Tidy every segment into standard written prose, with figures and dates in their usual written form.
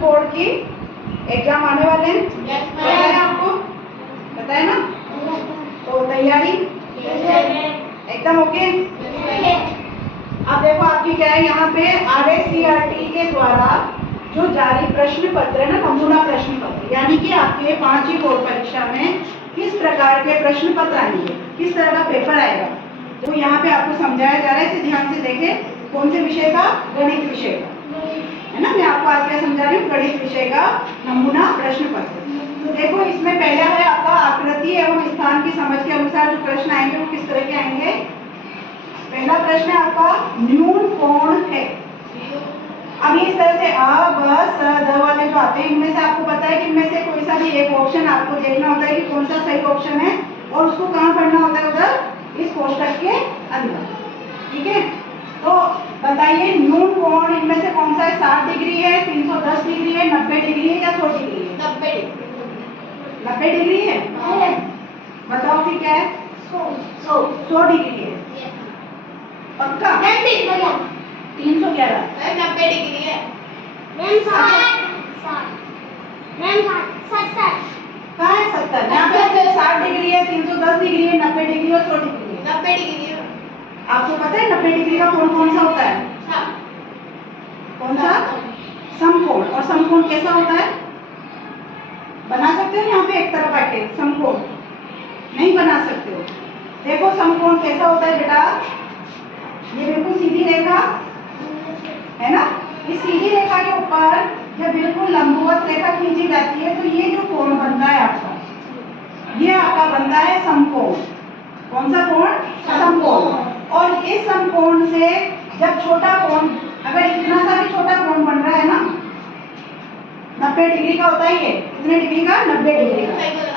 Board की exam आने वाले हैं। पता है आपको, पता है ना? तो तैयारी एकदम ओके। अब देखो आपकी क्या है यहाँ पे RSCRT के द्वारा जो जारी प्रश्न पत्र है ना, नमूना प्रश्न पत्र, यानी कि आपके 5वीं बोर्ड परीक्षा में किस प्रकार के प्रश्न पत्र आएंगे, किस तरह का पेपर आएगा, तो यहाँ पे आपको समझाया जा रहा है। इसे ध्यान से देखें। कौन से विषय का? गणित विषय का, है ना। मैं आपको आज क्या समझा रही हूँ? गणित विषय का नमूना प्रश्न पत्र। तो देखो इसमें पहला है आपका आकृति एवं स्थान की समझ के अनुसार जो प्रश्न आएंगे वो किस तरह के आएंगे। पहला प्रश्न है आपका न्यून कोण है। अब इस तरह से अ ब स द वाले जो आते हैं, इनमें से आपको पता है कि इनमें से कोई सा भी एक ऑप्शन आपको देखना होता है कि कौन सा सही ऑप्शन है और उसको कहाँ पढ़ना होता है, उधर इस कोष्टक के अंदर। ठीक है, तो बताइए न्यून कोण इनमें से कौन सा है? 60 डिग्री है, 310 डिग्री है, 90 डिग्री है या 100 डिग्री है? 90 डिग्री है। बताओ कि क्या है? 100 डिग्री है। पक्का? 311 90 डिग्री है। कहाँ है 70? यहाँ पे 60 डिग्री है, 310 डिग्री है, 90 डिग्री और 100 डिग्री है। 90 डिग्री है। आपको पता है 90 डिग्री का कोण कौन सा होता है? कौन सा? समकोण। और समकोण कैसा होता है? बना सकते हो यहाँ पे एक तरफ बैठे? समकोण नहीं बना सकते हो। देखो समकोण कैसा होता है बेटा, ये बिल्कुल सीधी रेखा है ना, इस सीधी रेखा के ऊपर जब बिल्कुल लंबवत रेखा खींची जाती है तो ये जो कोण बनता है आपका, ये आपका बनता है समकोण। कौन सा कोण? समकोण। और इस समकोण से जब छोटा कोण, अगर इतना सा भी छोटा कोण बन रहा है ना, 90 डिग्री का होता है ये, कितने डिग्री का? 90 डिग्री का।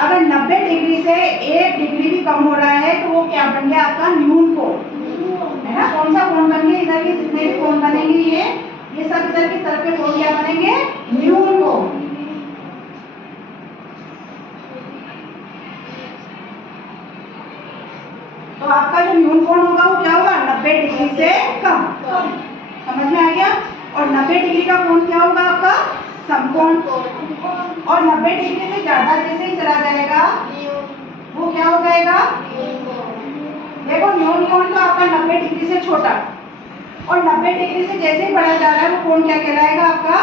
अगर 90 डिग्री से 1 डिग्री भी कम हो रहा है तो वो क्या बन गया आपका? न्यून कोण, है ना। कौन सा कोण बन गया? इधर के जितने भी कोण बनेंगे ये सब इधर की तरफ के कोण क्या बनेंगे? न्यून कोण। तो आपका जो न्यून कोण होगा वो क्या होगा? 90 डिग्री से कम। समझ में आ गया? और 90 डिग्री का कोण क्या होगा आपका? समकोण। और 90 डिग्री से ज्यादा जैसे ही चला जाएगा वो क्या हो जाएगा? देखो न्यून कोण तो आपका 90 डिग्री से छोटा, और 90 डिग्री से जैसे ही बढ़ा जा रहा है वो कोण क्या कहलाएगा आपका?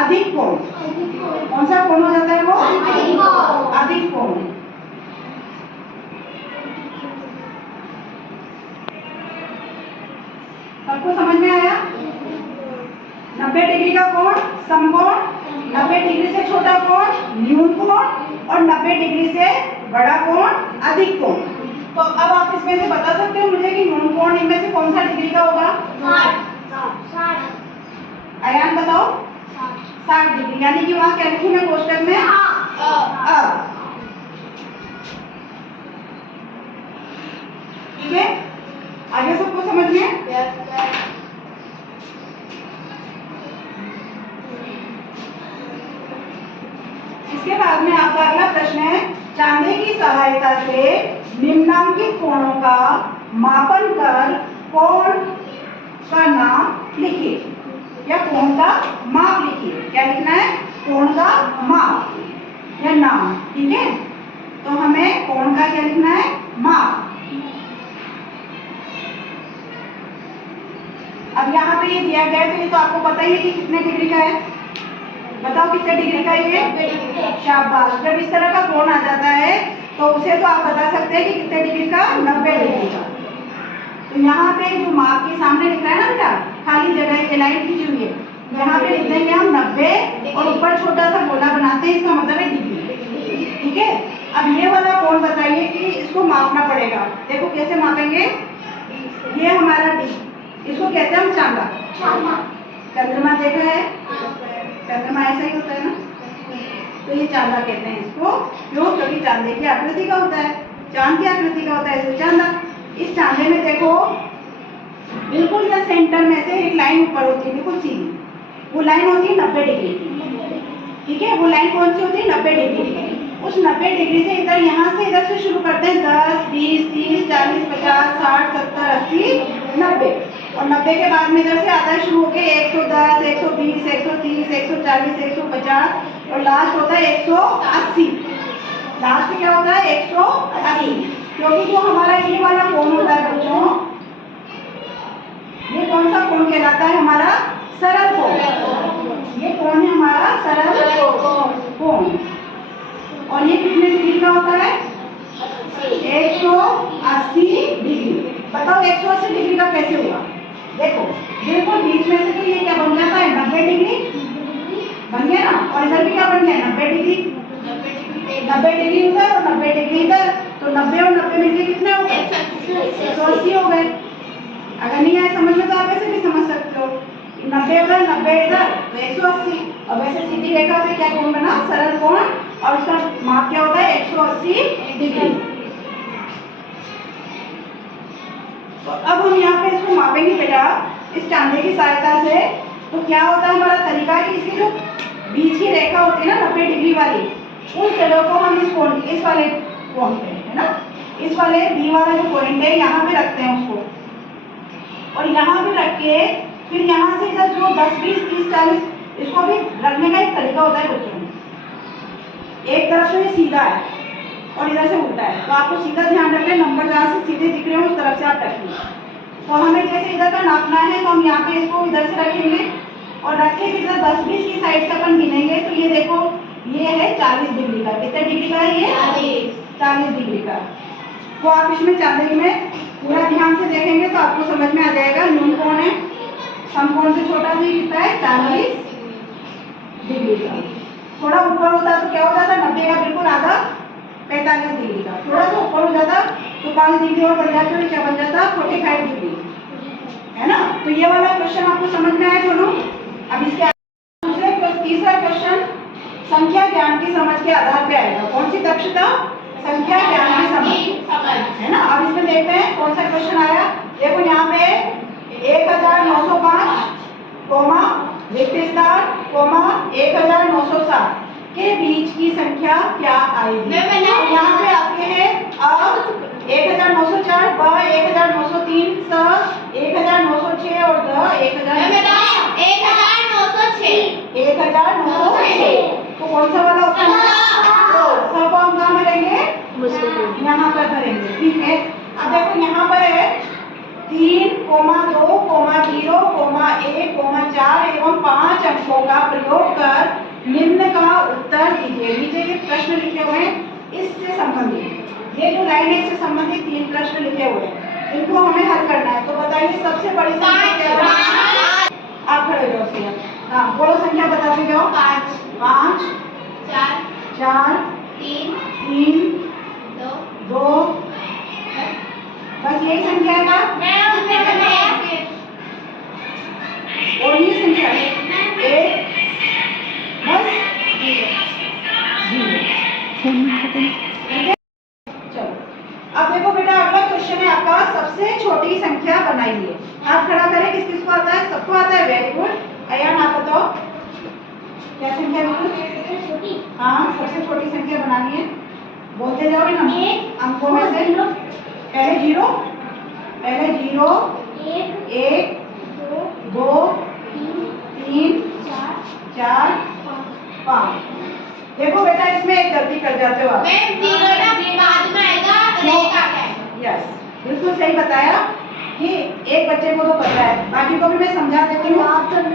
अधिक कोण। कौन सा कोण हो जाता है वो? अधिक कोण। सबको समझ में आया? 90 डिग्री का कोण समकोण, 90 डिग्री से छोटा कोण न्यून कोण, और 90 डिग्री से बड़ा कोण अधिक कोण। तो अब आप इसमें से बता सकते हो मुझे कि न्यून कोण इनमें से कौन सा डिग्री का होगा? 60। आयान बताओ। 60 डिग्री, यानी कि वहाँ क्या लिखूं मैं कोष्टक में? ठीक है, आगे सबको समझ में? इसके बाद में आपका अगला प्रश्न है, चांदे की सहायता से निम्नांकित कोणों का मापन कर कोण का नाम लिखिए, या कोण का माप लिखिए। क्या लिखना है? कोण का माप या नाम। ठीक है, तो हमें कोण का क्या लिखना है? माप। अब यहाँ पे ये दिया गया है तो ये तो आपको पता ही है कि कितने डिग्री का है। बताओ कितने डिग्री का ये? शाबाश। जब इस तरह का कोण आ जाता है तो उसे तो आप बता सकते हैं कि कितने डिग्री का? 90 डिग्री का। तो यहाँ पे जो माप के सामने लिख रहा है ना बेटा, खाली जगह ये लाइन खींची हुई है, यहाँ पे लिख देंगे हम 90 और ऊपर छोटा सा गोला बनाते हैं, इसका मतलब है डिग्री। ठीक है, अब ये वाला कोण बताइए कि इसको मापना पड़ेगा। देखो कैसे मापेंगे? ये हमारा इसको कहते हैं हम चांदा। चंद्रमा देखा है? चंद्रमा ऐसा ही होता है ना, तो ये चांदा कहते हैं इसको। क्यों? क्योंकि चांदे की आकृति का होता है, चांद की आकृति का होता है, इसलिए चांदा। इस चांदे में देखो बिल्कुल इधर सेंटर में से एक लाइन ऊपर होती है, बिल्कुल सीधी, वो लाइन होती है 90 डिग्री की। ठीक है, वो लाइन कौन सी होती है? 90 डिग्री की। उस 90 डिग्री से इधर यहाँ से इधर से शुरू करते हैं 10, 20, 30, 40, 50, 60, 70, 80, 90, और 90 के बाद में इधर से आधा शुरू होके 110, 120, 130, 140, 140, 150 और लास्ट होता है 180। लास्ट क्या होता है 180, क्योंकि जो हमारा ये वाला कोण होता है बच्चों, ये कौन सा कोण कहलाता है हमारा सरल कोण। ये कोण है हमारा सरल कोण। और ये कितने डिग्री का होता है 180 डिग्री। बताओ 180 डिग्री का कैसे हुआ। देखो बिल्कुल बीच में से तो ये क्या बन जाता है 90 डिग्री बन गया ना, और इधर भी क्या बन गया 90 डिग्री। 90 डिग्री उधर और 90 डिग्री इधर, तो 90 और 90 मिलके कितने हो गए 180 हो गए। अगर नहीं आए समझ में तो आप ऐसे भी समझ सकते हो, 90 उधर 90 इधर तो 180। और वैसे सीधी रेखा पे क्या कोण बना सरल कोण, और उसका माप क्या होता है 180 डिग्री। तो अब हम यहाँ पे इसको मापेंगे बेटा इस चांदे की सहायता से। तो क्या होता है हमारा तरीका कि इसकी जो बीच की रेखा होती है ना 90 डिग्री वाली, उस जगह को हम इस कोण इस वाले कोण पे है ना, इस वाले बी वाला जो पॉइंट है यहाँ पे रखते हैं उसको, और यहाँ भी रख के फिर यहाँ से इधर जो 10, 20, 30, 40 इसको भी रखने का एक तरीका होता है बच्चों में। एक तरफ से ये सीधा है और इधर से उल्टा है, तो आपको सीधा ध्यान रखना है, नंबर जहाँ से सीधे दिख रहे हो उस तरफ से आप रखिए। तो हमें जैसे इधर का नापना है तो हम यहाँ पे इसको इधर से रखेंगे और रख के इधर 10, 20 की साइड से अपन गिनेंगे। तो ये देखो ये है 40 डिग्री का। कितने डिग्री का है ये 40 डिग्री का। तो आप इसमें चांदे में पूरा ध्यान से देखेंगे तो आपको समझ में आ जाएगा न्यून कोण है, समकोण से छोटा भी कितना है 40 डिग्री का। थोड़ा ऊपर होता तो क्या हो जाता 90 का बिल्कुल आधा 45 डिग्री का। थोड़ा सा ऊपर हो जाता तो 5 डिग्री और बढ़ जाते तो क्या बन जाता 45 डिग्री, है ना। तो ये वाला क्वेश्चन आपको समझ में आया दोनों। अब इसके तीसरा क्वेश्चन संख्या ज्ञान की समझ के आधार पे आएगा। कौन सी दक्षता संख्या ज्ञान की समझ, है ना। अब इसमें देखते हैं कौन सा क्वेश्चन आया। देखो यहाँ पे 1905 कोमा रिक्त स्थान कोमा 1907 के बीच की संख्या क्या आएगी। यहाँ पे आपके हैं अब 1904 ब 1903 स 1906 और द 1906। तो कौन सा वाला ऑप्शन है सब हम कहाँ भरेंगे यहाँ पर भरेंगे, ठीक है। अब देखो यहाँ पर है 3, 2, 0, 1, 4 एवं 5 अंकों का प्रयोग कर निम्न का उत्तर दीजिए। नीचे ये प्रश्न लिखे हुए हैं इससे संबंधित, ये जो लाइन है इससे संबंधित 3 प्रश्न लिखे हुए हैं, इनको हमें हल करना है। तो बताइए सबसे बड़ी संख्या क्या है। आप खड़े हो जाओ, हाँ बोलो संख्या बताते जाओ। 5, 4, 3, 2, बस यही संख्या है ना। और ये संख्या है 1 बस 0। चलो अब देखो बेटा अगला क्वेश्चन है आपका सबसे छोटी संख्या बनाइए। हाथ खड़ा करें, किस किस को आता है, सबको आता है, वेरी गुड। अयान आप बताओ क्या संख्या है। हाँ सबसे छोटी संख्या बनानी है, बोलते जाओ ना अंकों में से। पहले 0, 1, 2, 3, 4, 5। देखो बेटा इसमें एक गलती कर जाते हो आप। यस बिल्कुल सही बताया कि एक बच्चे को तो पता है, बाकी को भी मैं समझा देती हूँ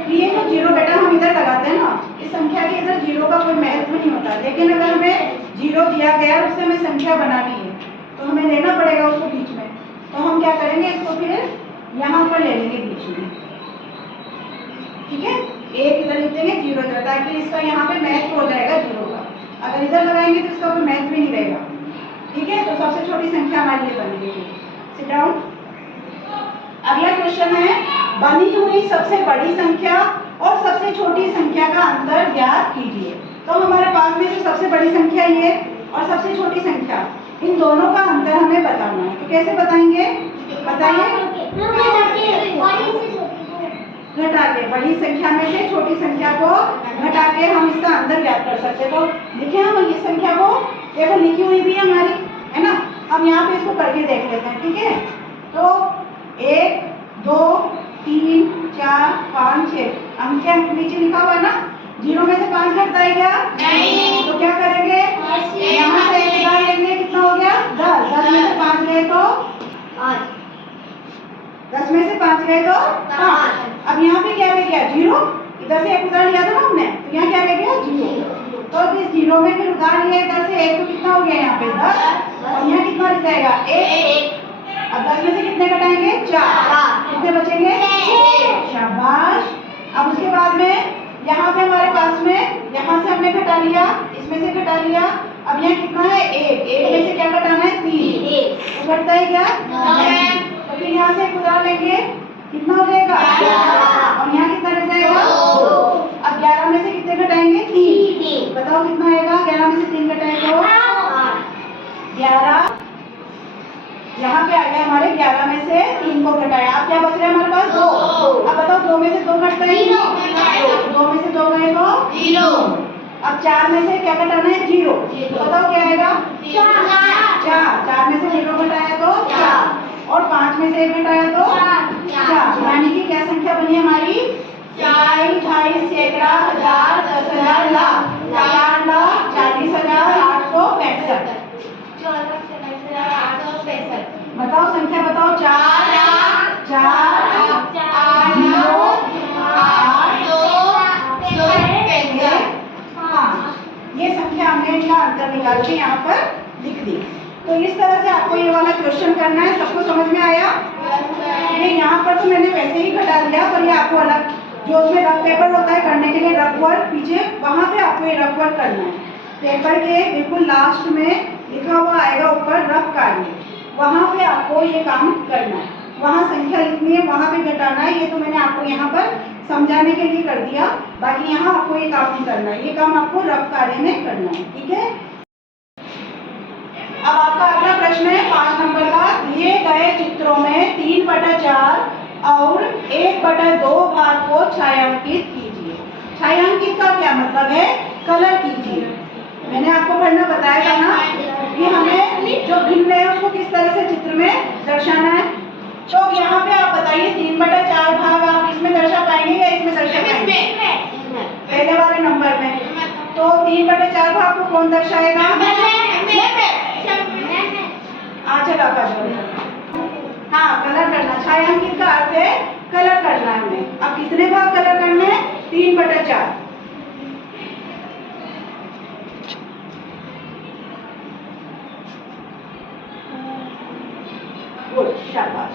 कि ये जो 0 बेटा हम इधर लगाते हैं ना, इस संख्या के इधर 0 का कोई महत्व नहीं होता। लेकिन अगर हमें 0 दिया गया उससे हमें संख्या बनानी है तो हमें लेना पड़ेगा उसको बीच में। तो हम क्या करेंगे इसको फिर यहाँ पर ले लेंगे बीच में, ठीक है। 1 इधर लिख देंगे 0 इधर, ताकि इसका यहाँ पे महत्व हो जाएगा 0 का। अगर इधर लगाएंगे तो इसका कोई महत्व ही नहीं रहेगा, ठीक है। तो सबसे छोटी संख्या हमारी ये बनेगी। Sit down. अगला क्वेश्चन है बनी हुई सबसे बड़ी संख्या और सबसे छोटी संख्या का अंतर ज्ञात कीजिए। तो हमारे पास में जो सबसे बड़ी संख्या ये और सबसे छोटी संख्या, इन दोनों का अंतर हमें बताना है। तो कैसे बताएंगे बताइए। घटा के, बड़ी संख्या में से छोटी संख्या को घटा के हम इसका अंतर ज्ञात कर सकते हैं। तो लिखे हम इस संख्या को, देखो लिखी हुई भी हमारी, है ना। हम यहाँ पे इसको करके देख लेते हैं, ठीक है। तो 1, 2, 3, 4, 5, 6 अंक नीचे लिखा हुआ है ना। जीरो में से 5 घटता है क्या? नहीं। तो क्या करेंगे? यहाँ से एक उधार लेंगे, कितना हो गया? 10। 10 में से 5 गए तो 10 में से 5 गए तो 5। अब यहाँ पे क्या रह गया? जीरो। इधर से एक उधार लिया था ना हमने, तो यहाँ क्या रह गया? जीरो। तो अब इस जीरो में फिर उधार लिया इधर से एक, तो कितना हो गया यहाँ पे? 10। और यहाँ कितना रह जाएगा? 1। अब 10 में से कितने घटाएंगे? 4। कितने बचेंगे? 6। शाबाश। अब उसके बाद में यहाँ पे हमारे पास में, यहाँ से हमने घटा लिया, इसमें से घटा लिया। अब यहाँ कितना है? 1। 1 में से क्या घटाना है? 3। तो घटता है क्या? तो फिर यहाँ से एक उधार लेंगे, कितना हो जाएगा? 11। और यहाँ कितना रह जाएगा? 2। अब 11 में से कितने घटाएंगे? 3। बताओ कितना आएगा? 11 में से 3 घटाएंगे तो 11। यहाँ पे आ गया हमारे 11 में से 3 को घटाया। अब क्या बच रहा है हमारे पास? 2। अब बताओ 2 में से 2 घटता है? 2 में से 2 गए तो 0। अब 4 में से क्या घटाना है? 0। बताओ क्या आएगा? 4। 4 में से 0 घटाया तो 4। और 5 में से 1 घटाया तो 4। यानी कि क्या संख्या बनी हमारी? 4, 2, सैकड़ा, हजार, 10,000, लाख। 4,40,865। बताओ संख्या बताओ। 4, 4, 0, 8, ये संख्या हमने इनका अंतर निकाल के यहाँ पर लिख दी। तो इस तरह से आपको ये वाला क्वेश्चन करना है। सबको समझ में आया? ये यहाँ पर तो मैंने वैसे ही घटा दिया, पर ये आपको अलग जो उसमें रफ पेपर होता है करने के लिए, रफ वर्क पीछे वहाँ पे आपको ये रफ वर्क करना है। पेपर के बिल्कुल लास्ट में लिखा हुआ आएगा ऊपर रफ कार्य, वहाँ पे आपको ये काम करना है। वहाँ संख्या लिखनी है, वहाँ पे घटाना है। ये तो मैंने आपको यहाँ पर समझाने के लिए कर दिया, बाकी यहाँ आपको ये काम नहीं करना है। ये काम आपको रफ कार्य में करना है, ठीक है। अब आपका अगला प्रश्न है 5 नंबर का। दिए गए चित्रों में 3/4 और 1/2 भाग को छायांकित कीजिए। छायांकित का क्या मतलब है? कलर कीजिए। मैंने आपको पढ़ना बताया था ना कि हमें जो भिन्न है उसको किस तरह से चित्र में दर्शाना है। तो यहाँ पे आप बताइए 3/4 भाग आप इसमें दर्शा पाएंगे या इसमें दर्शा पाएंगे? पहले वाले नंबर में। तो 3/4 भाग को कौन दर्शाएगा? चलो हाँ, कलर करना। छायांकित का अर्थ है कलर करना है हमें। अब कितने भाग कलर करने हैं? 3/4। शाबाश।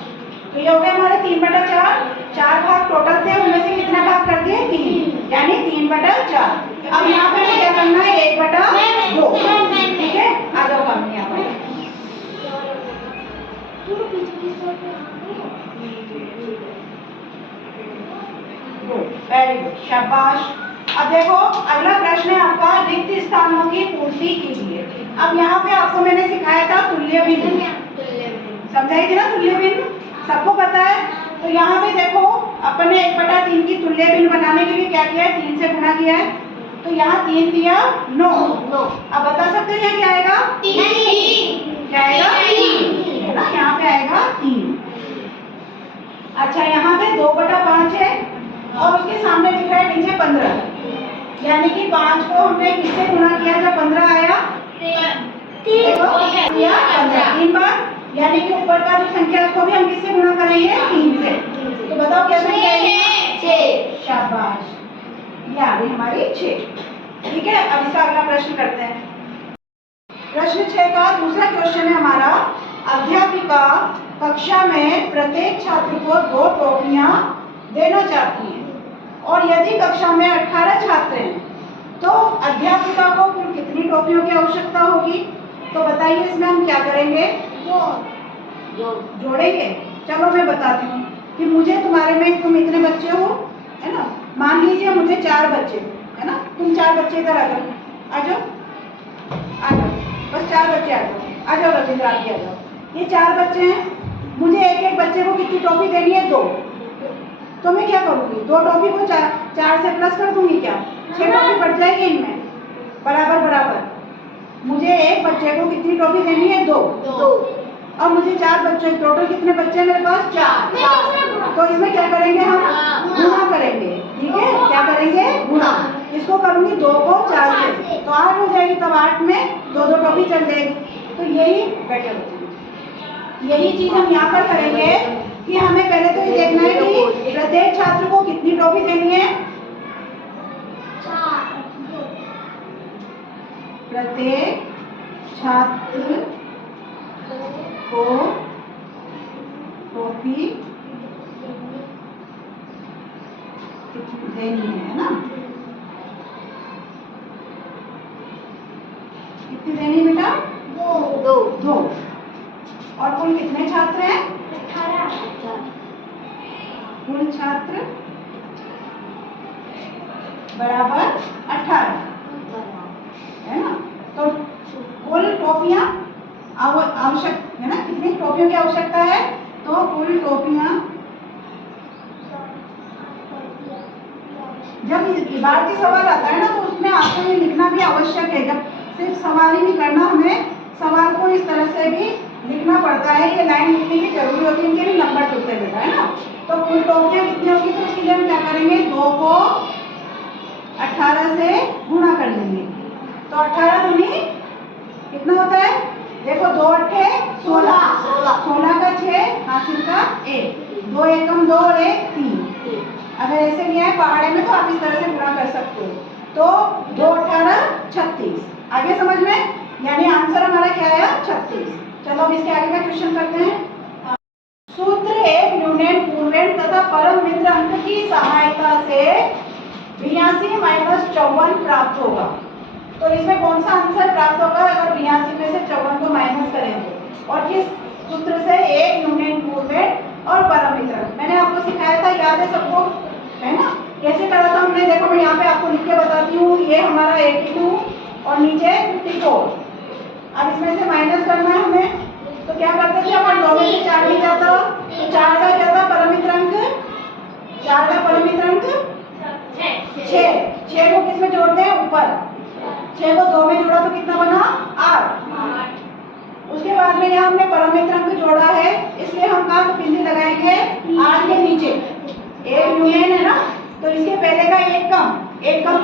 तो ये हो गया हमारे 3/4। 4 भाग टोटल थे, उनमें से कितना भाग कर दिए? 3, यानी 3/4। अब यहाँ पे क्या करना है? 1/2। ठीक है, आ जाओ हम यहाँ पर। वेरी गुड, शाबाश। अब देखो अगला प्रश्न है आपका, रिक्त स्थानों की पूर्ति कीजिए। अब यहाँ पे आपको मैंने सिखाया था तुल्य भिन्न, समझाई थी ना तुल्य भिन्न, सबको पता है। तो यहाँ पे देखो अपन ने 1/3 की तुल्य भिन्न बनाने के लिए क्या किया है? 3 से गुणा किया है। तो यहाँ 3 दिया 9। अब बता सकते हैं यहाँ क्या आएगा? 3। क्या आएगा? 3 है ना, यहाँ पे आएगा 3। अच्छा, यहाँ पे 2/5 है और उसके सामने लिख रहा है नीचे 15, यानी कि 5 को हमने किससे गुणा किया जब 15 आया? 3 बार, यानी कि ऊपर का जो संख्या है उसको भी हम किससे गुणा करेंगे? 3 से। तो बताओ क्या संख्या है? 6। शाबाश, ये आ गई हमारी 6। ठीक है, अब इसका अगला प्रश्न करते हैं। प्रश्न 6 का दूसरा क्वेश्चन है हमारा, अध्यापिका कक्षा में प्रत्येक छात्र को 2 टोपियां देना चाहती हैं और यदि कक्षा में 18 छात्र हैं तो अध्यापिका को कुल कितनी टोपियों की आवश्यकता होगी? तो बताइए इसमें हम क्या करेंगे? जोड़ेंगे। चलो मैं बताती हूँ कि मुझे तुम्हारे में तुम इतने बच्चे हो, है ना, मान लीजिए मुझे 4 बच्चे, है ना, तुम 4 बच्चे इधर आ जाओ, आ जाओ, आ जाओ, बस 4 बच्चे आ जाओ, आ जाओ रविंद्र, आप भी आ जाओ। ये 4 बच्चे हैं, मुझे एक बच्चे को कितनी टॉफी देनी है? 2। तो मैं क्या करूँगी? 2 टॉफी को 4 से प्लस कर दूंगी क्या? 6 टॉफी बढ़ जाएगी इनमें, बराबर बराबर। मुझे एक बच्चे को कितनी टॉफी देनी है? 2। और मुझे 4 बच्चे, टोटल कितने बच्चे हैं मेरे पास? 4। तो इसमें क्या करेंगे हम? गुणा करेंगे। ठीक है, क्या करेंगे? गुणा। इसको करूँगी 2 को 4 से तो 8 हो जाएगी, तब 8 में 2 टॉपी चल जाएगी, तो यही बेटर हो जाएगी। यही चीज़ हम यहाँ पर करेंगे कि हमें पहले तो ये देखना है कि प्रत्येक छात्र को कितनी टॉपी देनी है। प्रत्येक छात्र को टॉपी देनी है ना, कितनी देनी है बेटा? 2। और कुल कितने छात्र हैं? 18। कुल छात्र बराबर 18 है ना। तो कुल टोपियां आवश्यक है ना, कितनी टोपियों की आवश्यकता है? तो कुल टोपियां, जब इबारती सवाल आता है ना तो उसमें आपको ये लिखना भी आवश्यक है। जब सिर्फ सवाल ही नहीं करना, हमें सवाल को इस तरह से भी लिखना पड़ता है। ये लाइन लिखने की जरूरी होती है, इनके भी नंबर जुड़ते बेटा है ना। तो कुल टोपियां कितनी होगी, तो उसके लिए हम क्या करेंगे? 2 को 18 से गुणा कर लेंगे। तो 18 दूनी कितना होता है? देखो 2 अट्ठे 16, 16 का 6, हासिल का 1, 2 एकम 2 और 1 3। अगर ऐसे नहीं है पहाड़े में तो आप इस तरह से गुणा कर सकते हो। तो 2 18 36, आगे समझ में, यानी आंसर हमारा क्या आया? 36। चलो अब इसके आगे का क्वेश्चन करते हैं। सूत्र एक यूनिट पूर्वेंट तथा परम मित्र अंक की सहायता से 82 माइनस 54 प्राप्त होगा। तो इसमें कौन सा आंसर प्राप्त होगा अगर 82 में से 54 को माइनस करेंगे? और किस सूत्र से? एक यूनिट पूर्वेंट और परम मित्र। मैंने आपको सिखाया था, याद है सबको, है ना? कैसे करा था हमने? देखो मैं यहाँ पे आपको लिख के बताती हूँ। ये हमारा 82 और नीचे 54। अब इसमें से माइनस करना है हमें, तो क्या करते थे अपन? 2 में से 4 नहीं जाता, तो 4 का क्या था परम मित्र अंक? 4 का परम मित्र अंक 6। 6 को किस में जोड़ते हैं? ऊपर। 6 को 2 में जोड़ा तो कितना बना? 8। उसके बाद में यहाँ हमने परम मित्र अंक जोड़ा है, इसलिए हम कहाँ को बिंदी लगाएंगे? 8 के नीचे। एक यूनियन है ना, तो इसके पहले का एक कम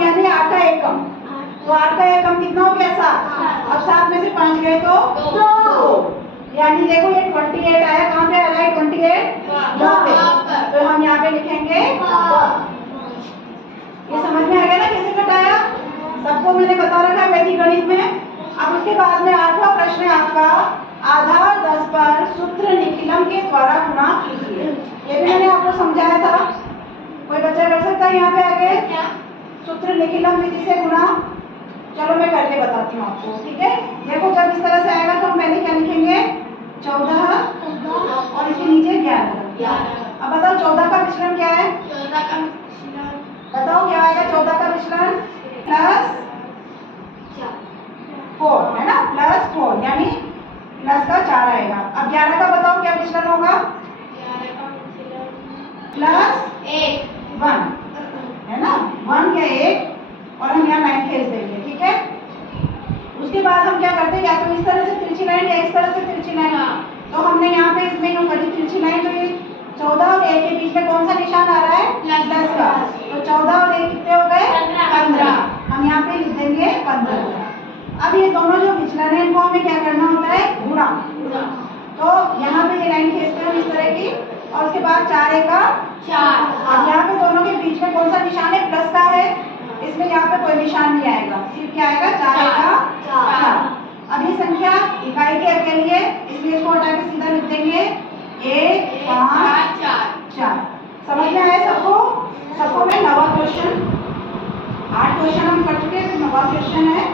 यानी 8 का एक कम। तो 8 का एक कम कितना हो गया? 7। अब 7 में से 5 गए तो 2, यानी देखो ये 28 आया। कहाँ पे आ रहा है 28? तो हम यहाँ पे लिखेंगे। ये समझ में आ गया ना कैसे घटाया? सबको मैंने बता रखा है वैदिक गणित में। अब उसके बाद में 8वां प्रश्न है आपका, आधार 10 पर सूत्र निखिलम के द्वारा गुणा कीजिए। ये भी मैंने आपको समझाया था, कोई बच्चा कर सकता है यहाँ पे आके? सूत्र निखिलम विधि से गुणा। चलो मैं करके बताती हूँ आपको, ठीक है? देखो जब इस तरह से आएगा तो हम पहले क्या लिखेंगे? 14 और इसके नीचे 11। अब बताओ 14 का विचलन क्या है? बताओ क्या आएगा 14 का विचलन? प्लस 4 है ना, प्लस 4 यानी प्लस का 4 आएगा। अब 11 का बताओ क्या विचलन होगा? प्लस 1 है ना, 1 क्या 1, और हम यहाँ लाइन खींच देंगे, ठीक है? उसके बाद हम क्या करते हैं? या तो इस तरह से तिरछी लाइन या इस तरह से तिरछी लाइन। तो हमने यहाँ पे इसमें यूँ करी तिरछी लाइन, तो ये 14 और 1 के बीच में कौन सा निशान आ रहा है? प्लस का। तो 14 और 1 कितने हो गए? 15। हम यहाँ पे लिख देंगे 15। अब ये दोनों जो विचलन है इनको हमें क्या करना होता है? गुणा। तो यहाँ पे ये लाइन खींचते हैं इस तरह की, और उसके बाद 4 1 का 4। अब यहाँ पे दोनों के बीच में कौन सा निशान है? प्लस का है, इसमें यहाँ पे कोई निशान नहीं आएगा, सिर्फ क्या आएगा? 4 1 का 4। अब ये संख्या इकाई के अकेली है, इसलिए इसको हटा के सीधा लिख देंगे 1 5 4। समझ में आया सबको? सबको में 9वां क्वेश्चन, 8 क्वेश्चन हम कर चुके हैं, 9वां क्वेश्चन है।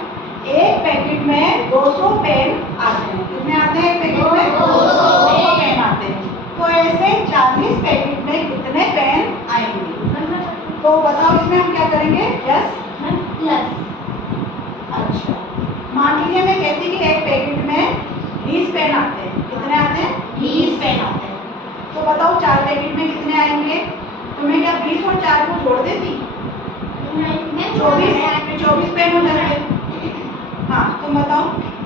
एक पैकेट में 200 पेन आते हैं। कितने आते हैं एक पैकेट में? 200 पेन आते हैं। तो ऐसे 40 पैकेट में कितने पेन आएंगे? तो बताओ इसमें हम क्या करेंगे? Yes plus. अच्छा, मान लीजिए मैं कहती कि एक पैकेट में 20 पेन आते हैं। कितने आते हैं? 20 पेन आते हैं। तो बताओ 4 पैकेट में कितने आएंगे? तो मैं क्या 20 और 4 को जोड़ देती? 24 पेन हो जाएंगे। हाँ तुम बताओ।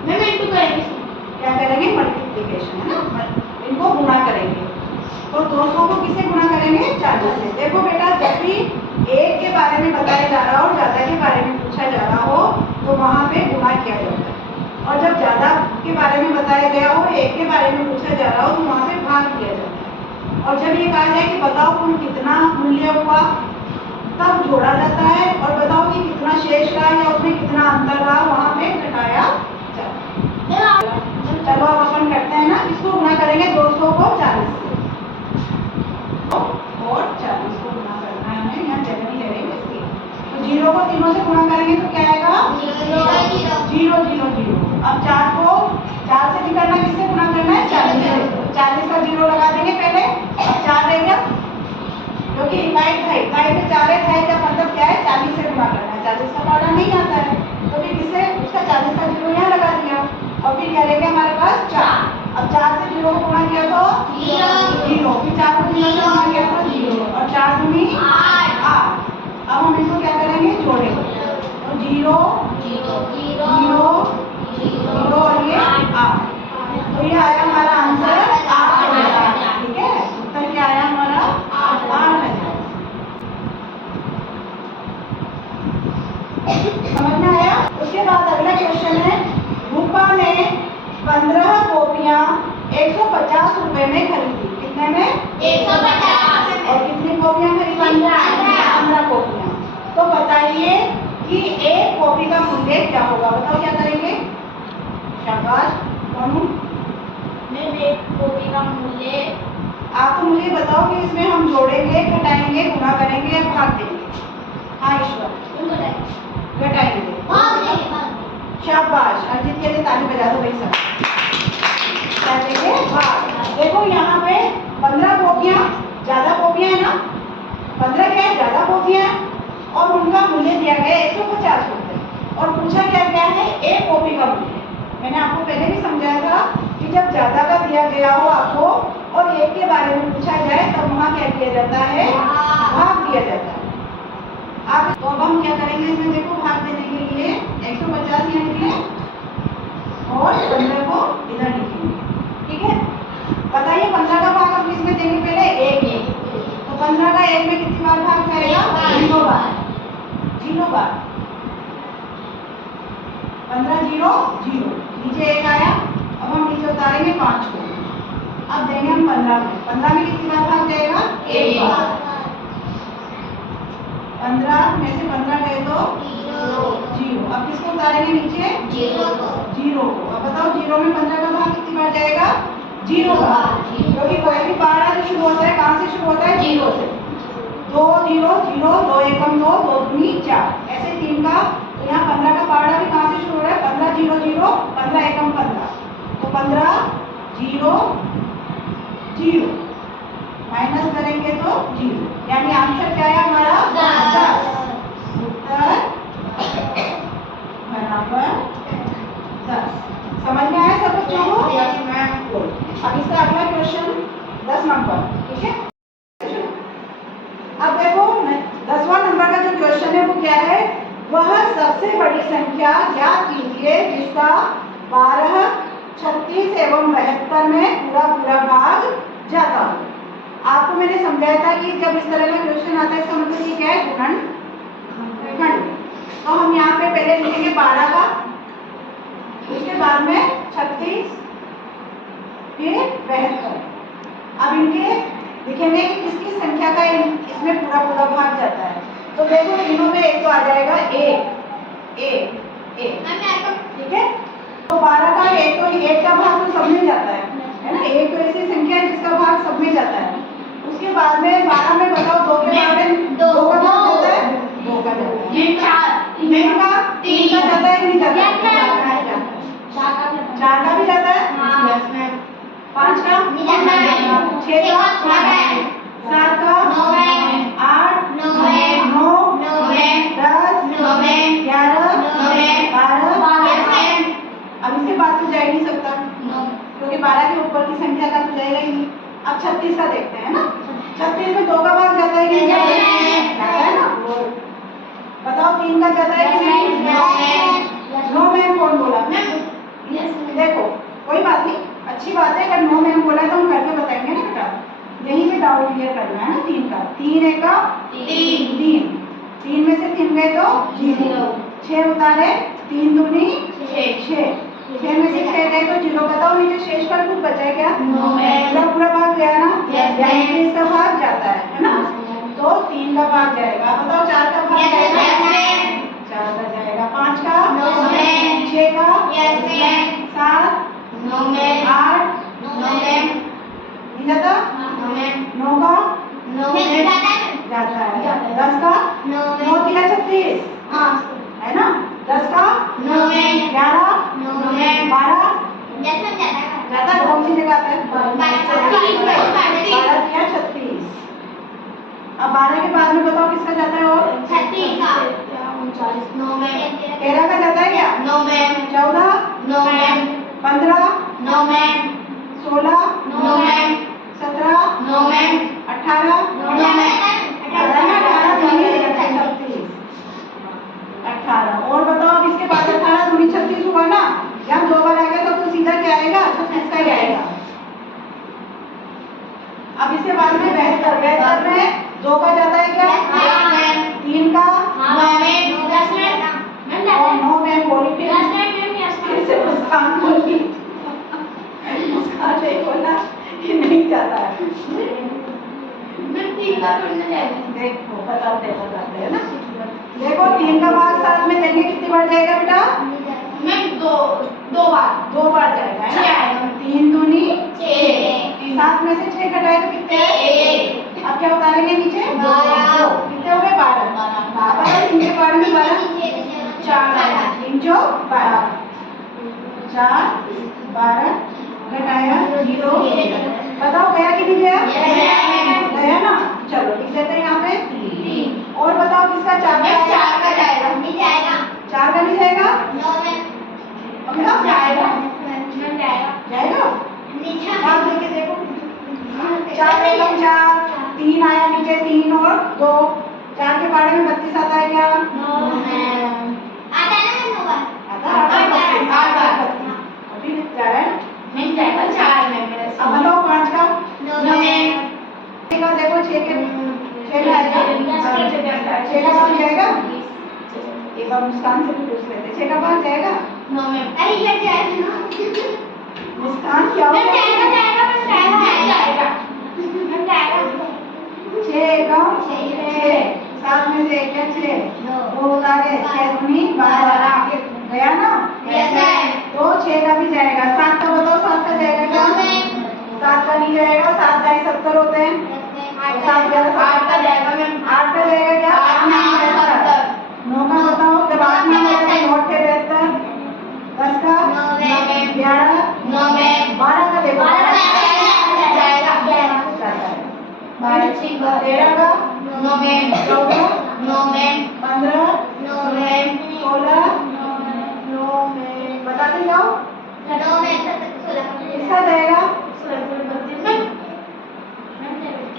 मैं इनटू करेंगे, क्या करेंगे? मल्टीप्लिकेशन है ना, इनको गुणा करेंगे। तो 200 को किससे गुणा करेंगे? 40 से। देखो बेटा जब भी एक के बारे में बताया जा रहा हो और ज्यादा के बारे तो वहाँ पे गुणा किया जाता है। और जब ज़्यादा के बारे में बताया गया हो, एक के बारे में पूछा जा रहा हो, तो वहाँ पे भाग किया जाता है। और जब ये कहा जाए कि बताओ कुल कितना मूल्य हुआ, तब जोड़ा जाता है। और बताओ कि कितना शेष रहा या उसमें कितना अंतर रहा, वहाँ पे घटाया जाता है। चलो अब अपन करते हैं ना, इसको गुणा करेंगे 200 को 40 से, और 40 को गुणा करना है हमें, यहाँ जगह नहीं लगेगी इसकी। तो 0 को तीनों से गुणा करेंगे तो क्या आएगा? 0 0 0। अब 4 को 4 से भी करना, किससे गुणा करना है? 40 से। 40 का 0 लगा देंगे पहले, अब 4 रह गया, क्योंकि इकाई में 4 है, का मतलब क्या है? 40 से गुणा करना है। 40 का पारा नहीं आता है, तो फिर किसे उसका 40 का 0 यहाँ लगा दिया, और फिर क्या रहेगा हमारे पास? 4। अब 4 से 0 को गुणा किया तो 0, फिर 4 को 0 से गुणा किया तो 0, और 4 दूनी 8। अब हम इसको क्या करेंगे? जोड़ेंगे, तो 0 0 0 और ये 8, तो ये आया हमारा आंसर 8,000। ठीक है, उत्तर क्या आया हमारा? 8,000। समझ में आया? उसके बाद अगला क्वेश्चन है, रूपा ने 15 कॉपियां 150 रुपए में खरीदी। कितने में? 150। और कितनी कॉपियां खरीदी? 15 कॉपियां। तो बताइए कि एक कॉपी का मूल्य क्या होगा? बताओ क्या करेंगे? शाबाश, कौन? एक कॉपी का मूल्य, आप तो मुझे बताओ कि इसमें हम जोड़ेंगे, घटाएंगे, गुणा करेंगे या भाग देंगे? हाँ ईश्वर, घटाएंगे। शाबाश, अर्जित के लिए ताली बजा दो भाई सब। क्या देंगे? भाग। देखो यहाँ पे 15 कॉपियाँ, ज़्यादा कॉपियाँ है ना, 15 क्या है? ज़्यादा कॉपियाँ है, और उनका मूल्य दिया गया 150 रुपये, और पूछा क्या गया है? एक कॉपी का मूल्य। मैंने आपको पहले भी समझाया था कि जब ज़्यादा का दिया गया हो आपको और एक के बारे में पूछा जाए, तब वहाँ क्या किया जाता है? भाग दिया जाता है। आप तो अब हम क्या करेंगे इसमें? देखो, भाग देने के लिए 150 यहाँ निकले और 15 को इधर लिखेंगे। ठीक है, बताइए 15 का भाग हम किसमें देंगे? पहले 1। तो 15 का 1 में कितनी बार भाग जाएगा? 0 बार। 0 बार। 15 0 0, नीचे 1 आया। अब हम नीचे उतारेंगे 5 को, अब देंगे हम 15 में। 15 में कितनी बार भाग जाएगा? 1 बार। 15 में से 15 गए तो 0। अब किसको उतारेंगे नीचे? 0 को। अब बताओ 0 में 15 का भाग कितनी बार जाएगा? 0 बार, क्योंकि कोई भी पारा जो शुरू होता है कहाँ से शुरू होता है? 0 से। 2 0 0, 2 एकम 2, 2 दूनी 4, ऐसे 3 का। तो यहाँ 15 का पारा भी कहाँ से शुरू हो रहा है? 15 0 0, 15 एकम 15, तो 15 0 0, माइनस करेंगे तो 0, यानी आंसर क्या है हमारा? 10। उत्तर बराबर 10। समझ में आया सब बच्चों को? अब इसका अगला क्वेश्चन 10 नंबर। ठीक है, अब देखो 10वां नंबर का जो क्वेश्चन है वो क्या है? वह सबसे बड़ी संख्या ज्ञात कीजिए जिसका 12, 36 एवं 72 में पूरा भाग जाता हो। आपको मैंने समझाया था कि जब इस तरह का क्वेश्चन आता है, इसका मतलब ये क्या है? गुणनखंड। तो हम यहाँ पे पहले लिखेंगे 12 का, उसके बाद में 36, फिर 72। अब इनके लिखेंगे कि किसकी संख्या का इसमें पूरा भाग जाता है। तो देखो तीनों में एक तो आ जाएगा 1। ठीक है, तो 12 का 1, तो 1 का भाग तो सब में जाता है ना? 1 तो ऐसी संख्या है जिसका भाग सब में जाता है। उसके बाद में 12 में बताओ 2 के बाद में 2 का भाग जाता है? 2 का जाता है। 3 का 3 का जाता है कि नहीं जाता? 4 का भी जाता है, 5 का, 6 का, 7 का, 8 9 10 11 12। अब इसके बाद तो जा ही नहीं सकता, क्योंकि 12 के ऊपर की संख्या का तो जाएगा ही नहीं। अब 36 का देखते हैं ना। 36 में 2 का भाग जाता है कि नहीं जाता है ना? बताओ 3 का जाता है कि नहीं? नो मैम कौन बोला? देखो कोई बात नहीं, अच्छी बात है। अगर नो मैम बोला तो हम करके बताएंगे ना बेटा, यहीं पे डाउट क्लियर करना है ना। 3 का 3 1 का 3 में से 3 गए तो 0, 6 उतारे 3 दूनी छः। 6। 6 में से 6 गए तो 0। बताओ नीचे शेष पर कुछ बचा है क्या? No, ma'am. पूरा पूरा भाग गया ना? Yes, यानी ma'am. कि इसका भाग जाता है ना? तो 3 का भाग जाएगा। बताओ 4 का भाग जाएगा? 4 का जाएगा। 5 का? No, ma'am. 6 का? Yes, ma'am. 7, No, ma'am. 8, No, ma'am. नहीं जाता? No, ma'am. 9 का? No, ma'am. जाता है। जाता है। 10 का? No, 9 ma'am. 3 36 हाँ. है ना? 10 का? No, ma'am. 11, No, ma'am. 12 Yes, ma'am. जाता है. जाता है। कौन सी जगह आता है? 12 या 36। अब 12 के बाद में बताओ किसका जाता है और? 36 का. 39. No, ma'am. 13 का जाता है क्या? No, ma'am. 14, No, ma'am. 15, No, ma'am. 16, No, ma'am. 17, No, ma'am. 18, No, ma'am. 18। और बताओ अब इसके बाद 18 दूनी 36 हुआ ना? यहाँ 2 बार आ गया तो सीधा क्या आएगा? 36 का ही आएगा। अब इसके बाद में 72 में 2 का जाता है क्या? Yes, ma'am. 3 का? No, ma'am. Yes, ma'am. और 9 में बोली फिर Yes, ma'am. Yes, फिर से मुस्कान बोली। मुस्कान नहीं बोला कि नहीं जाता है। देखो बताते है ना? देखो 3 का भाग 7 में देंगे कितनी बार जाएगा बेटा? दो बार 2 बार जाएगा है ना? 3 दूनी 7 में से 6 घटाए तो कितने हैं? अब क्या उतारेंगे नीचे? 2। कितने हो गए? 12। 3 के बारे में 12 3 जो 12 4 12 घटाया 0। बताओ गया कि नहीं गया? गया ना? चलो लिख देते हैं यहाँ पे 3। और बताओ किसका 4 का? 4 का जाएगा। 4 का नहीं जाएगा? अब बताओ जाएगा। भाग देके देखो। 4 एकम 4, 3 आया नीचे 3 और 2। 4 के बारे में 32 आता है क्या? आता है। अभी लिख जा रहा है। अब बताओ 5 का? 6 का देखो 6 का आएगा। 6 का भाग जाएगा? एक बार मुस्कान से भी पूछ लेते 6 का भाग जाएगा? मुस्कान क्या हो गया? 6 एकम 6, 7 में से 1 है 6, 2 उतारे 6 दूनी 12 गया ना? तो 6 का भी जाएगा। 7 का बताओ 7 का जाएगा क्या? 7 का नहीं जाएगा। 7 जाए 70 होते हैं। 7 11 8 का जाएगा क्या? 9 का बताओ जब 8 में आया तो 9 के 72। 10 का 11 12 का देखो 13 का 14 15 16 बताते जाओ किसका जाएगा?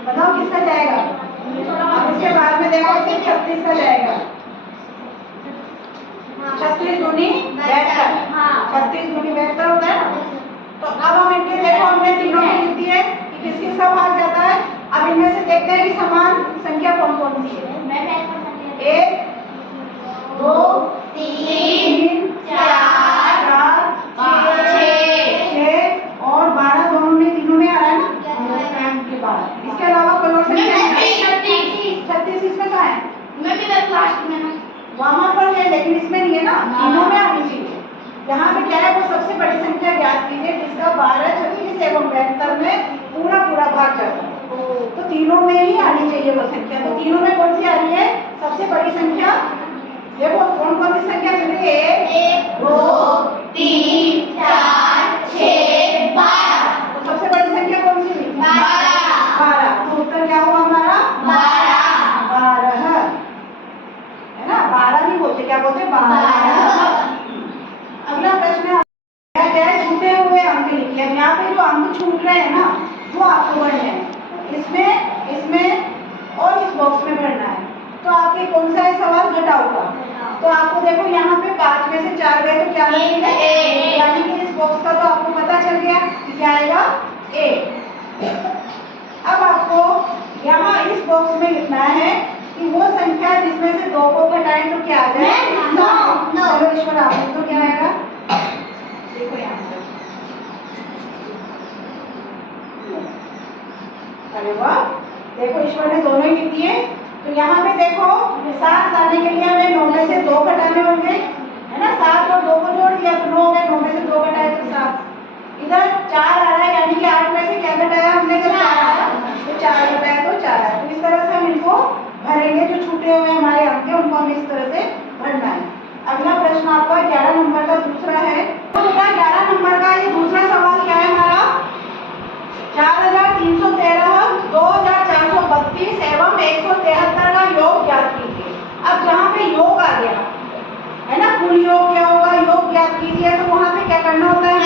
बताओ किसका जाएगा? अब इसके बाद में देखो सिर्फ 36 का जाएगा। 36 दूनी 72। 36 दूनी 72 होता है ना? तो अब हम इनके देखो हमने तीनों की लिख दी है कि किस किस का भाग जाता है। अब इनमें से देखते हैं कि समान संख्या कौन कौन सी है। 1 2 3 4 5 6 और 12 दोनों में तीनों में आ रहा है ना? ये 12। इसके अलावा कोई और संख्या है? 36 इसमें कहाँ है? वहाँ पर है लेकिन इसमें नहीं है ना? तीनों में आनी चाहिए। यहाँ पे क्या है वो सबसे बड़ी संख्या ज्ञात कीजिए जिसका 12 36 एवं 72 में पूरा भाग जाता है। तो तीनों में ही आनी चाहिए वो संख्या। तो तीनों में कौन सी आ रही है? सबसे बड़ी संख्या देखो कौन कौन सी संख्या मिल रही है? 1 2 3 4 6 12 तो सबसे बड़ी संख्या कौन सी हुई? 12। तो उत्तर क्या हुआ हमारा? 12 है ना? 12 नहीं बोलते, क्या बोलते? 12। अगला प्रश्न है छूटे हुए अंक लिखिए। यहाँ पे जो अंक छूट रहे हैं ना वो आपको भरने हैं। इसमें और इस बॉक्स में भरना है। तो आपके कौन सा है सवाल? घटाओ का। तो आपको देखो यहाँ पे 5 में से 4 गए तो क्या बचेगा? यानी कि इस बॉक्स का तो आपको पता चल गया कि क्या आएगा? 1। अब आपको यहाँ इस बॉक्स में लिखना है कि वो संख्या जिसमें से 2 को घटाएं तो क्या आ जाए? 9। चलो ईश्वर आपने तो क्या आएगा, देखो यहाँ पर, अरे वाह, देखो ईश्वर ने दोनों ही लिख दिए। तो यहाँ पे देखो 7 लाने के लिए हमें 9 में से 2 घटाने होंगे, है ना। 7 और 2 को जोड़ दिया तो 9 हो गए, 9 में से 2 घटाए तो 7। इधर 4 आ रहा है, यानी कि 8 में से क्या घटाया हमने, जब 4 आया तो 4 घटाया तो 4 आया। तो इस तरह से हम इनको भरेंगे, जो छूटे हुए हमारे अंक हैं उनको हमें इस तरह से भरना है। अगला प्रश्न आपका 11 नंबर का दूसरा है। तो बेटा 11 नंबर का ये दूसरा सवाल क्या है हमारा, 4313, 2432 एवं 173 का योग ज्ञात कीजिए। अब जहाँ पे योग आ गया है ना, कुल योग क्या होगा, योग ज्ञात कीजिए, तो वहाँ पे क्या करना होता है,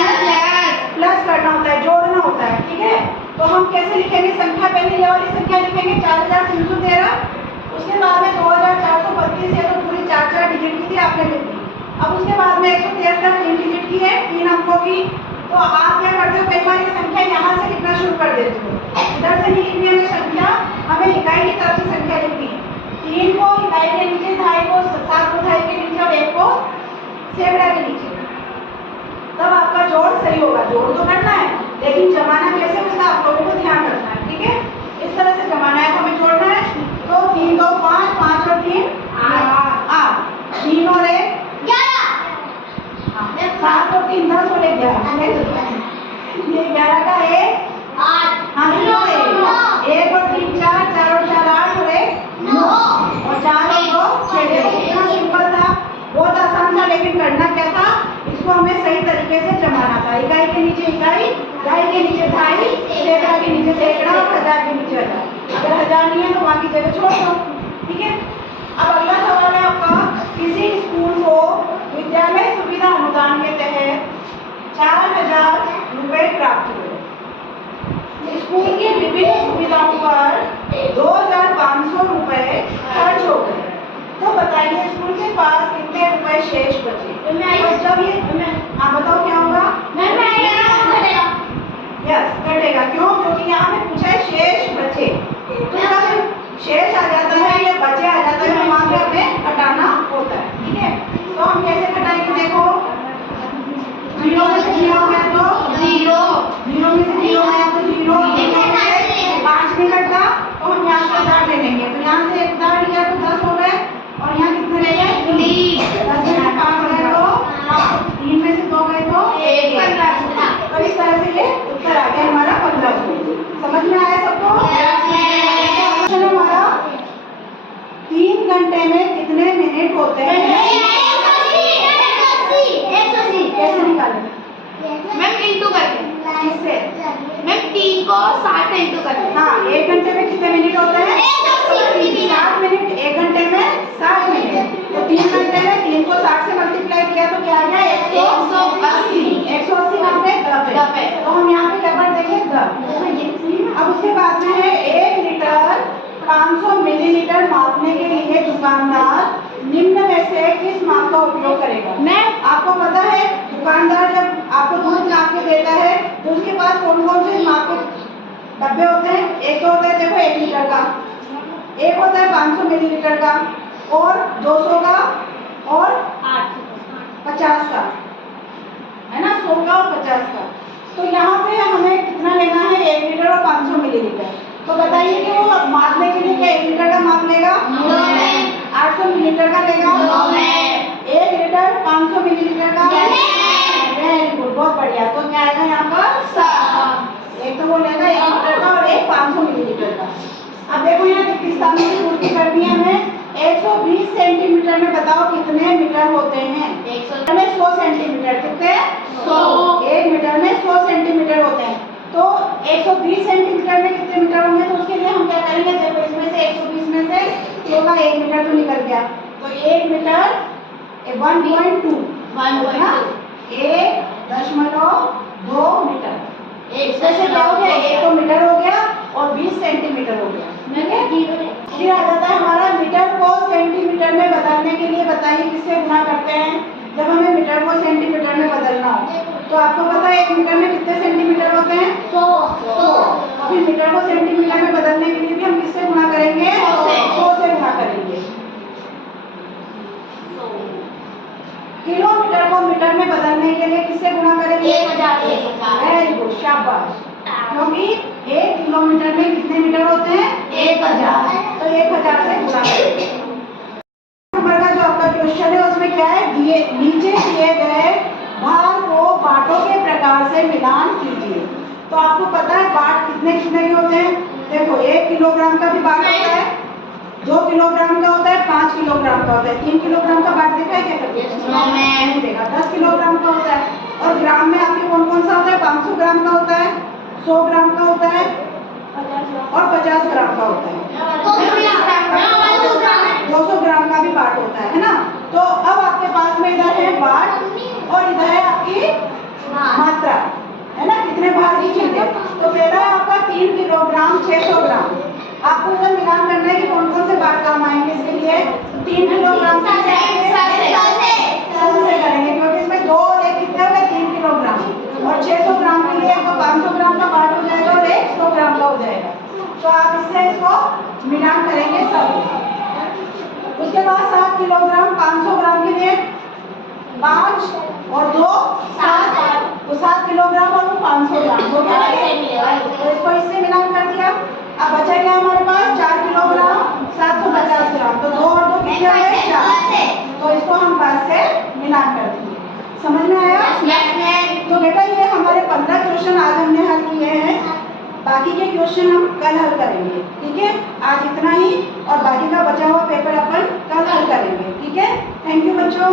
प्लस करना होता है, जोड़ना होता है, ठीक है। तो हम कैसे लिखेंगे संख्या, पहले ये वाली संख्या लिखेंगे 4313, उसके बाद में 2432 है तो पूरी 4 डिजिट की थी आपने लिख दी। अब उसके बाद में 173 3 डिजिट की है, 3 अंकों की। तो आप क्या करते हो, कई बार ये संख्या यहाँ से लिखना शुरू कर देते हो, इधर से नहीं लिखनी हमें संख्या, हमें इकाई की तरफ से संख्या लिखनी है। 3 को इकाई के नीचे, 2.5 को 7 को इकाई के नीचे और 1 को सैकड़ा के नीचे, तब आपका जोड़ सही होगा। जोड़ तो करना है लेकिन जमाना कैसे उसका आप लोगों को ध्यान रखना है, ठीक है। इस तरह से जमाना है, हमें जोड़ना है। तो 3 2 5, 5 और 3 8, 3 और 1 11, 7 और 3 10 और 1 11, ये 11 का 1 8, हाँ 1 और 3 4, 4 और 4 8 और 1 9 और 4 और 2 6। इतना सिंपल था, बहुत आसान था, लेकिन करना क्या था, इसको हमें सही तरीके से जमाना था। इकाई के नीचे इकाई, ढाई के नीचे ढाई, सैकड़ा के नीचे सैकड़ा और 1000 के नीचे 1000। अगर 1000 नहीं है तो वहाँ की जगह छोड़ दो, ठीक है। अब अगला सवाल है आपका, किसी स्कूल को विद्यालय सुविधा अनुदान के तहत 4000 रुपए प्राप्त हुए। स्कूल की विभिन्न सुविधाओं पर 2500 रुपए खर्च हो गए। तो बताइए स्कूल के पास कितने रुपए शेष बचे। और जब ये, हाँ बताओ क्या होगा, यस घटेगा। क्यों, क्योंकि यहाँ पे पूछा है शेष बचे, तो जब शेष आ जाता है या बचे आ जाता है वहाँ पे हमें घटाना होता है, ठीक है। तो हम कैसे घटाएंगे, देखो 0 में से 0 गया तो 0, 0 में से 0 गया तो 0, 5 नहीं घटता तो हम यहाँ से 10 ले लेंगे। तो यहाँ से 10 लिया तो 10 हो गए और यहाँ कितने रह गए 3, 10 में से 5 गए तो 3 में से 2 गए तो 1। तो इस तरह से ये उत्तर आ गया हमारा 1500। समझ में आया सबको। क्वेश्चन हमारा 3 घंटे में कितने मिनट होते हैं, कैसे निकालें मैम इंटू करके, किससे, मैम 3 को 60 से इंटू करके। हाँ 1 घंटे में कितने मिनट होते हैं, 60 मिनट। 1 घंटे में 60 मिनट, तो 3 घंटे में 3 को 60 से मल्टीप्लाई किया तो क्या आ गया 180। 180 वहाँ पे 10 है, तो हम यहाँ पे क्या कर देंगे 10। अब उसके बाद में है 1 लीटर 500 मिलीलीटर मापने के लिए दुकानदार निम्न में से किस माप का उपयोग करेगा। मैं आपको पता है दुकानदार जब आपको दूध नाप के देता है तो उसके पास कौन कौन से माप के डब्बे होते हैं। एक तो होता है देखो 1 लीटर का, एक होता है 500 मिलीलीटर का, और 200 का और 50 का, है ना, 100 का और 50 का। तो यहाँ पे हमें कितना लेना है, 1 लीटर और 500 मिलीलीटर। तो बताइए कि वो मापने के लिए क्या 1 लीटर का माप लेगा, 800 मिलीलीटर का लेगा, 1 लीटर 500 मिलीलीटर का, वेरी गुड, बहुत बढ़िया। तो क्या आएगा यहाँ पर, एक तो वो लेगा 1 लीटर का और एक 500 मिलीलीटर का। अब देखो यहाँ किस स्थान की पूर्ति करनी है हमें, 120 सेंटीमीटर में बताओ कितने मीटर होते हैं। 100 सेंटीमीटर, कितने 100, 1 मीटर में 100 सेंटीमीटर होते हैं। तो 120 सेंटीमीटर में कितने मीटर होंगे, तो उसके लिए हम क्या करेंगे, देखो इसमें से 120 में से 100 का 1 मीटर तो निकल गया, तो 1 मीटर 1.2, 1.2 मीटर। इससे क्या हो गया, 1 तो मीटर हो गया और 20 सेंटीमीटर हो गया, ठीक है। फिर आ जाता है हमारा मीटर को सेंटीमीटर में बदलने के लिए, बताइए किससे गुणा करते हैं जब हमें मीटर को सेंटीमीटर में बदलना हो। तो आपको पता है 1 मीटर में कितने सेंटीमीटर होते हैं, 100। तो फिर मीटर को सेंटीमीटर में बदलने के लिए भी हम किससे गुणा करेंगे, 100 से गुणा करेंगे। किलोमीटर के लिए किससे गुणा करेंगे? 1000 से। वेरी गुड, शाबाश। क्योंकि 1 किलोमीटर में कितने मीटर होते हैं? 1000। तो 1000 से गुणा करेंगे। नंबर का जो आपका क्वेश्चन है उसमें क्या है? दिए नीचे दिए गए भार को बाटों के प्रकार से मिलान कीजिए। तो आपको पता है बाट कितने कितने के होते हैं? देखो 1 किलोग्राम का भी बाट होता है, 2 किलोग्राम का होता है, 5 किलोग्राम का होता है। 3 किलोग्राम का बाट देखा है क्या कभी? नहीं देखा। 10 किलोग्राम का होता है। और ग्राम में आपके कौन कौन सा होता है? 500 ग्राम का होता है, 100 ग्राम का होता है और 50 ग्राम का होता है। 200 ग्राम का भी बाट होता है ना? तो अब आपके पास में इधर है बाट और इधर है आपकी मात्रा, है ना? कितने भार की चीज है। तो पहला है आपका 3 किलोग्राम 600 ग्राम। आपको इधर मिलान करना है कि कौन कौन से बाट काम आएंगे इसके लिए। 3 किलोग्राम से करेंगे क्योंकि इसमें 2 और 1 कितने हो गए? 3 किलोग्राम। और 600 ग्राम के लिए आपको 500 ग्राम का बाट हो जाएगा और 100 ग्राम का हो जाएगा। तो आप इससे इसको मिलान करेंगे सब। उसके बाद 7 किलोग्राम 500 ग्राम के लिए 5 और 2 7, तो 7 किलोग्राम और 500 ग्राम हो गया। तो इसको इससे मिलान कर दिया। अब बचा क्या हमारे पास? 4 किलोग्राम 750 ग्राम। तो 2 और 2 कितने हो गए? 4। तो इसको हम 5 से मिलान कर देंगे। समझ में आया? तो बेटा ये हमारे 15 क्वेश्चन आज हमने हल किए हैं। बाकी के क्वेश्चन हम कल हल करेंगे, ठीक है? आज इतना ही और बाकी का बचा हुआ पेपर अपन कल हल करेंगे, ठीक है? थैंक यू बच्चों।